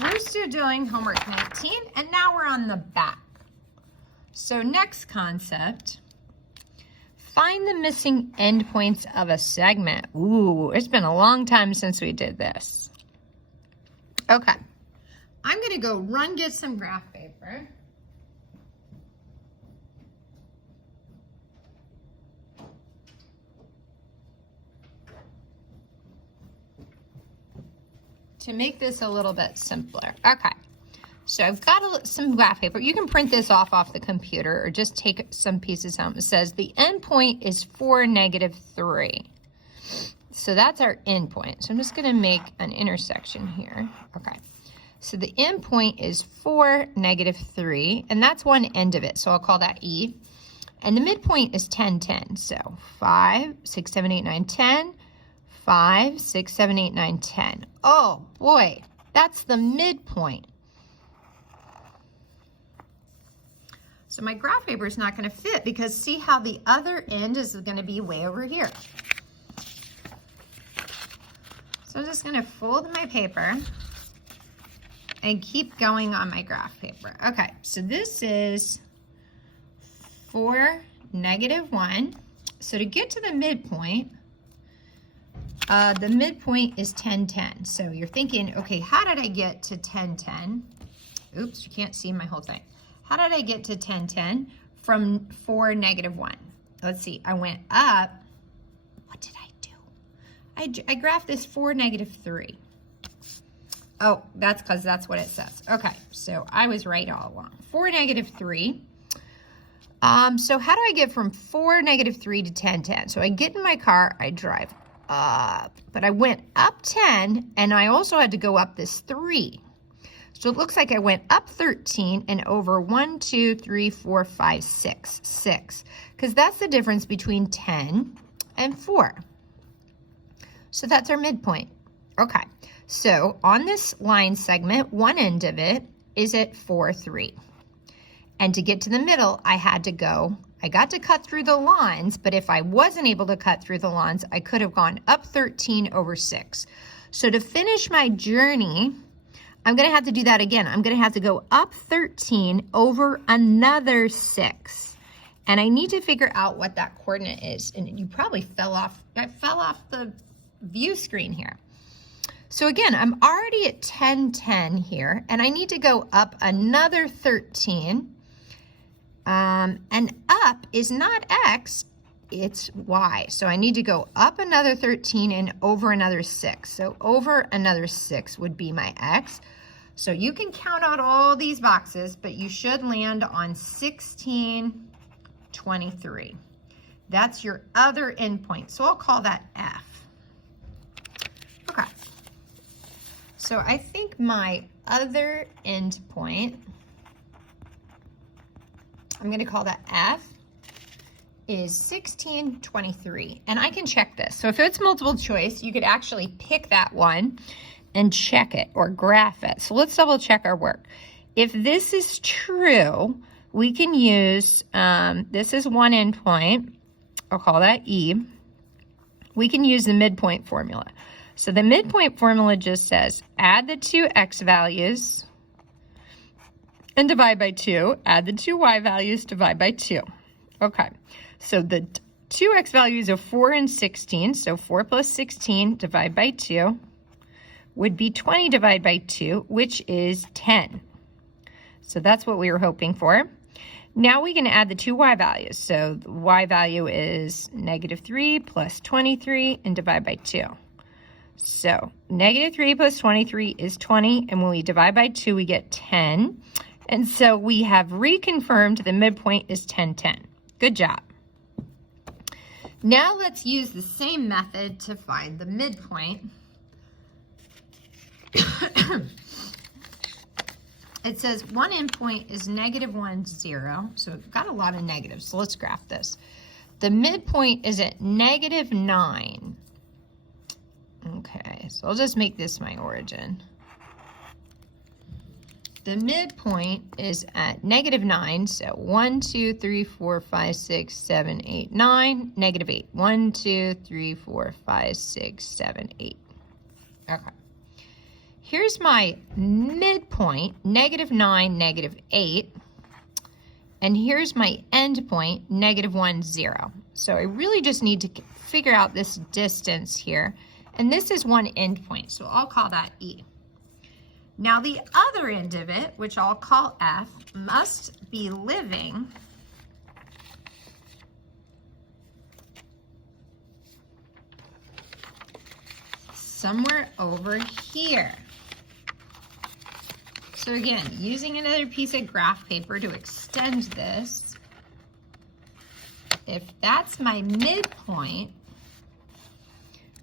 we're still doing homework 19, and now we're on the back. So next concept, find the missing endpoints of a segment. Ooh, it's been a long time since we did this. Okay, I'm gonna go get some graph paper. To make this a little bit simpler. Okay, so I've got some graph paper. You can print this off the computer or just take some pieces home. It says the endpoint is 4, -3. So that's our endpoint. So I'm just gonna make an intersection here. Okay, so the endpoint is 4, -3, and that's one end of it. So I'll call that E. And the midpoint is 10, 10. So 5, 6, 7, 8, 9, 10. 5, 6, 7, 8, 9, 10. Oh boy, that's the midpoint. So my graph paper is not going to fit because see how the other end is going to be way over here. So I'm just going to fold my paper and keep going on my graph paper. Okay, so this is 4, -1. So to get to the midpoint is 10, 10. So you're thinking, okay, how did I get to 10, 10? Oops, you can't see my whole thing. How did I get to 10, 10 from 4, -1? Let's see, I went up. What did I do? I graphed this 4, -3. Oh, that's because that's what it says. Okay, so I was right all along. 4, -3. So how do I get from 4, -3 to 10, 10? So I get in my car, I drive up, but I went up 10 and I also had to go up this 3. So it looks like I went up 13 and over 1, 2, 3, 4, 5, 6, 6, because that's the difference between 10 and 4. So that's our midpoint. Okay, so on this line segment, one end of it is at 4, 3. And to get to the middle, I got to cut through the lines, but if I wasn't able to cut through the lines, I could have gone up 13 over 6. So to finish my journey, I'm going to have to do that again. I'm going to have to go up 13 over another 6. And I need to figure out what that coordinate is. And you probably I fell off the view screen here. So again, I'm already at 10, 10 here, and I need to go up another 13. And up is not X, it's Y. So I need to go up another 13 and over another 6. So over another 6 would be my X. So you can count out all these boxes, but you should land on 16, 23. That's your other endpoint. So I'll call that F. Okay. So I think my other endpoint, I'm going to call that F, is 16, 23. And I can check this. So if it's multiple choice, you could actually pick that one and check it or graph it. So let's double check our work. If this is true, we can use, this is one endpoint. I'll call that E. We can use the midpoint formula. So the midpoint formula just says add the two X values and divide by 2, add the two Y values, divide by 2. Okay, so the two X values of 4 and 16, so 4 plus 16 divide by 2 would be 20 divided by 2, which is 10. So that's what we were hoping for. Now we can add the two Y values. So the Y value is -3 plus 23 and divide by 2. So -3 plus 23 is 20, and when we divide by 2, we get 10. And so we have reconfirmed the midpoint is 10, 10. Good job. Now let's use the same method to find the midpoint. It says one endpoint is -1, 0. So we've got a lot of negatives. So let's graph this. The midpoint is at -9. Okay, so I'll just make this my origin. The midpoint is at -9, so 1, 2, 3, 4, 5, 6, 7, 8, 9, -8. 1, 2, 3, 4, 5, 6, 7, 8. Okay. here's my midpoint, -9, -8. And here's my endpoint, -1, 0. So I really just need to figure out this distance here. And this is one endpoint, so I'll call that E. Now the other end of it, which I'll call F, must be living somewhere over here. So again, using another piece of graph paper to extend this, if that's my midpoint,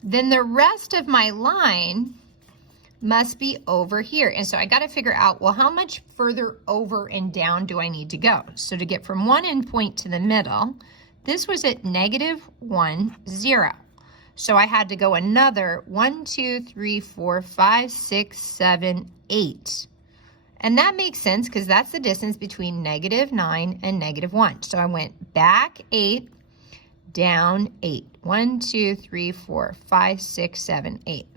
then the rest of my line must be over here. And so I got to figure out, well, how much further over and down do I need to go? So to get from one endpoint to the middle, this was at -1, 0. So I had to go another 1, 2, 3, 4, 5, 6, 7, 8. And that makes sense because that's the distance between -9 and -1. So I went back 8, down 8. 1, 2, 3, 4, 5, 6, 7, 8.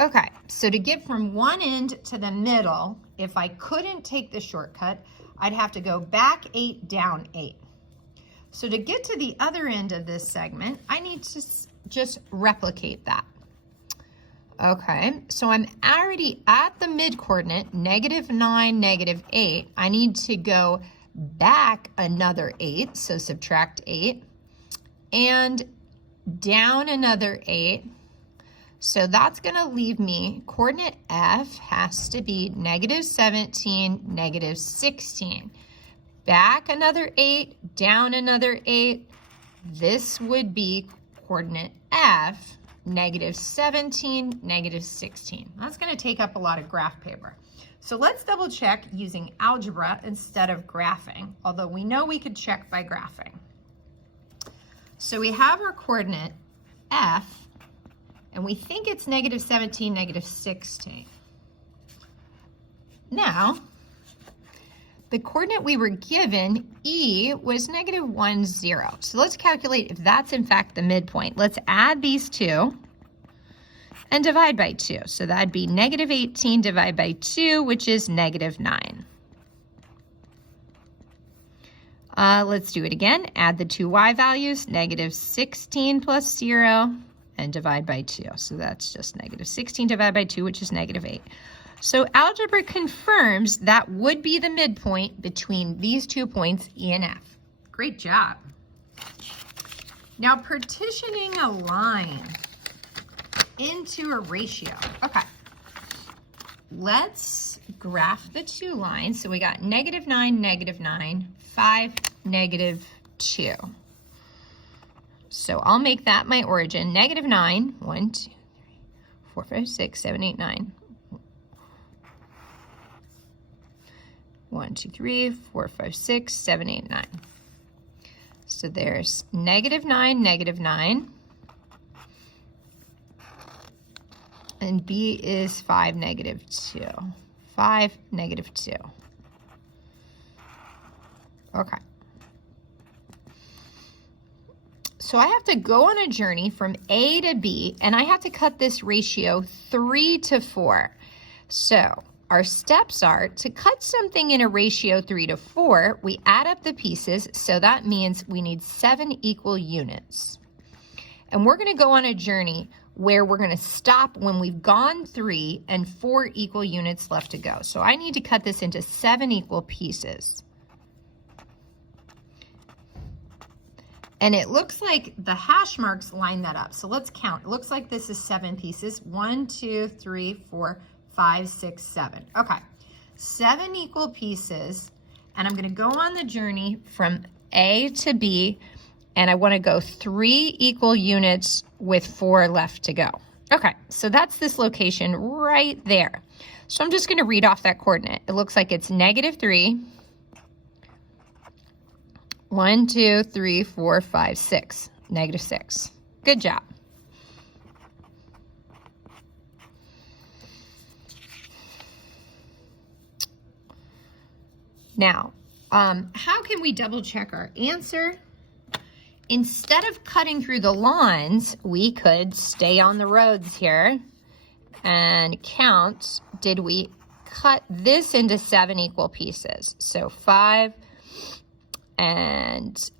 Okay, so to get from one end to the middle, if I couldn't take the shortcut, I'd have to go back 8, down 8. So to get to the other end of this segment, I need to just replicate that. Okay, so I'm already at the mid-coordinate, -9, -8. I need to go back another 8, so subtract 8, and down another 8. So that's going to leave me, coordinate F has to be -17, -16. Back another 8, down another 8. This would be coordinate F, -17, -16. That's going to take up a lot of graph paper. So let's double check using algebra instead of graphing, although we know we could check by graphing. So we have our coordinate F, and we think it's -17, -16. Now, the coordinate we were given, E, was -1, 0. So let's calculate if that's in fact the midpoint. Let's add these two and divide by 2. So that'd be -18 divided by 2, which is -9. Let's do it again. Add the two y values, -16 plus 0, and divide by 2. So that's just -16 divided by 2, which is -8. So algebra confirms that would be the midpoint between these 2 points, E and F. Great job. Now partitioning a line into a ratio. Okay, let's graph the two lines. So we got -9, -9, 5, -2. So I'll make that my origin. -9, 1, 2, 3, 4, 5, 6, 7, 8, 9. 1, 2, 3, 4, 5, 6, 7, 8, 9. So there's -9, -9. And B is 5, -2. 5, -2. Okay. So I have to go on a journey from A to B, and I have to cut this ratio 3 to 4. So our steps are to cut something in a ratio 3 to 4, we add up the pieces, so that means we need 7 equal units. And we're going to go on a journey where we're going to stop when we've gone 3 and 4 equal units left to go. So I need to cut this into 7 equal pieces. And it looks like the hash marks line that up. So let's count. It looks like this is 7 pieces. 1, 2, 3, 4, 5, 6, 7. Okay, 7 equal pieces. And I'm going to go on the journey from A to B. And I want to go 3 equal units with 4 left to go. Okay, so that's this location right there. So I'm just going to read off that coordinate. It looks like it's -3. 1, 2, 3, 4, 5, 6. -6. Good job. Now, how can we double check our answer? Instead of cutting through the lawns, we could stay on the roads here and count did we cut this into 7 equal pieces? So 5 and,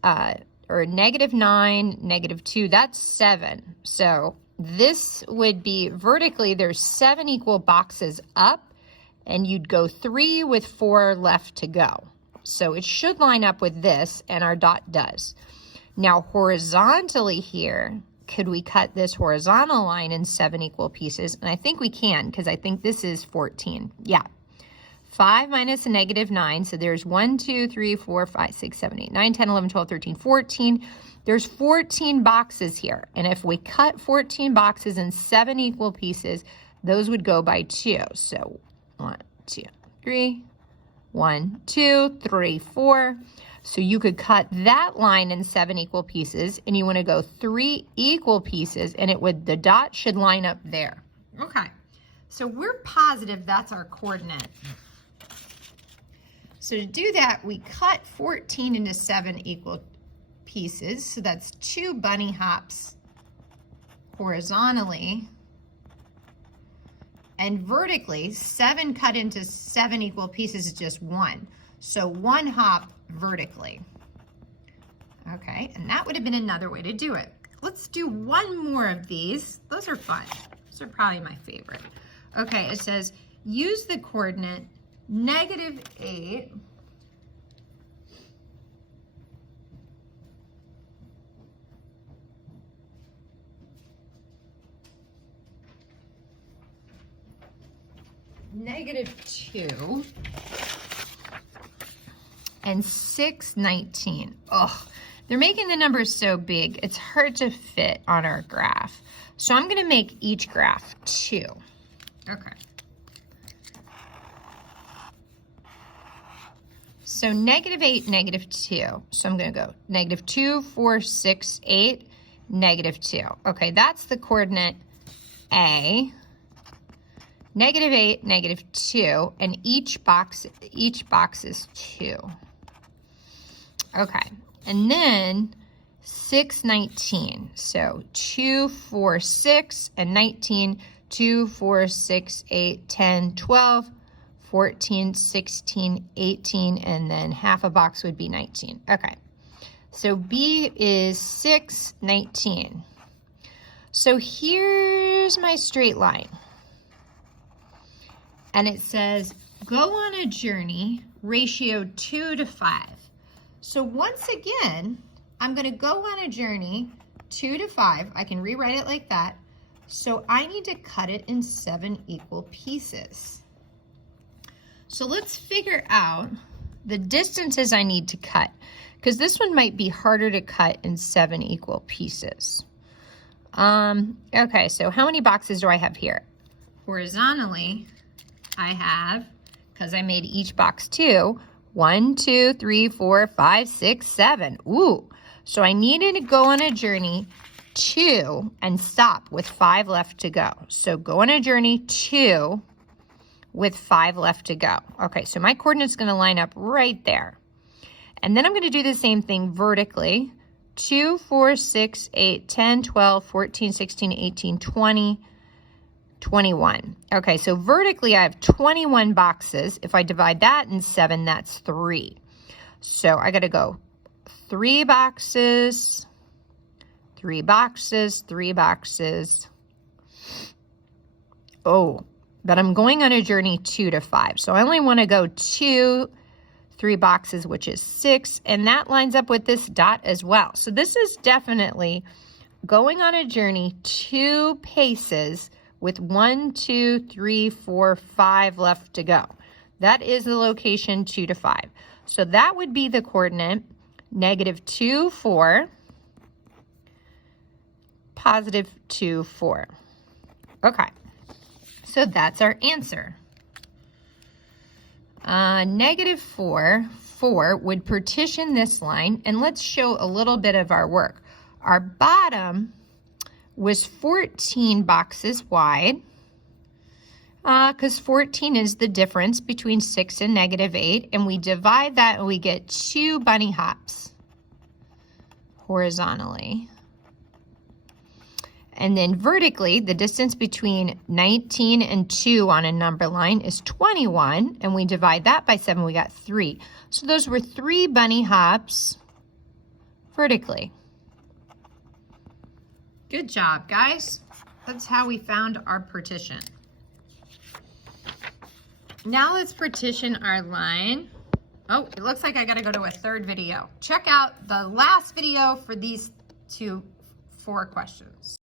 or -9, -2, that's 7. So this would be vertically, there's 7 equal boxes up, and you'd go 3 with 4 left to go. So it should line up with this, and our dot does. Now horizontally here, could we cut this horizontal line in 7 equal pieces? And I think we can, because I think this is 14. Yeah. 5 minus a -9, so there's 1, 2, 3, 4, 5, 6, 7, 8, 9, 10, 11, 12, 13, 14. There's 14 boxes here. And if we cut 14 boxes in 7 equal pieces, those would go by 2. So 1, 2, 3, 1, 2, 3, 4. So you could cut that line in 7 equal pieces, and you want to go 3 equal pieces, and it would, the dot should line up there. Okay, so we're positive that's our coordinate. So to do that, we cut 14 into 7 equal pieces. So that's 2 bunny hops horizontally. And vertically, 7 cut into 7 equal pieces is just 1. So 1 hop vertically. Okay, and that would have been another way to do it. Let's do one more of these. Those are fun. Those are probably my favorite. Okay, it says use the coordinate -8 -2 and 6, 19. Oh, they're making the numbers so big, it's hard to fit on our graph. So I'm going to make each graph 2. Okay. So -8, -2. So I'm going to go -2, 4, 6, 8, -2. Okay, that's the coordinate A. -8, -2, and each box is 2. Okay, and then 6, 19. So 2, 4, 6, and 19. 2, 4, 6, 8, 10, 12, 14, 16, 18, and then half a box would be 19. Okay, so B is 6, 19. So here's my straight line. And it says, go on a journey, ratio 2 to 5. So once again, I'm going to go on a journey 2 to 5. I can rewrite it like that. So I need to cut it in 7 equal pieces. So let's figure out the distances I need to cut, because this one might be harder to cut in 7 equal pieces. Okay, so how many boxes do I have here? Horizontally, I have, because I made each box 2, 1, 2, 3, 4, 5, 6, 7. Ooh, so I needed to go on a journey 2 and stop with 5 left to go. So go on a journey 2 with 5 left to go. Okay, so my coordinate's going to line up right there. And then I'm going to do the same thing vertically. 2, 4, 6, 8, 10, 12, 14, 16, 18, 20, 21. Okay, so vertically I have 21 boxes. If I divide that in 7, that's 3. So I got to go 3 boxes, 3 boxes, 3 boxes. Oh, but I'm going on a journey 2 to 5. So I only want to go 2, 3 boxes, which is 6, and that lines up with this dot as well. So this is definitely going on a journey 2 paces with 1, 2, 3, 4, 5 left to go. That is the location 2 to 5. So that would be the coordinate -2, 4, +2, 4. Okay, so that's our answer. -4, 4 would partition this line, and let's show a little bit of our work. Our bottom was 14 boxes wide, because 14 is the difference between 6 and -8, and we divide that and we get 2 bunny hops horizontally. And then vertically, the distance between 19 and 2 on a number line is 21, and we divide that by 7, we got 3. So those were 3 bunny hops vertically. Good job, guys. That's how we found our partition. Now let's partition our line. Oh, it looks like I gotta go to a third video. Check out the last video for these 4 questions.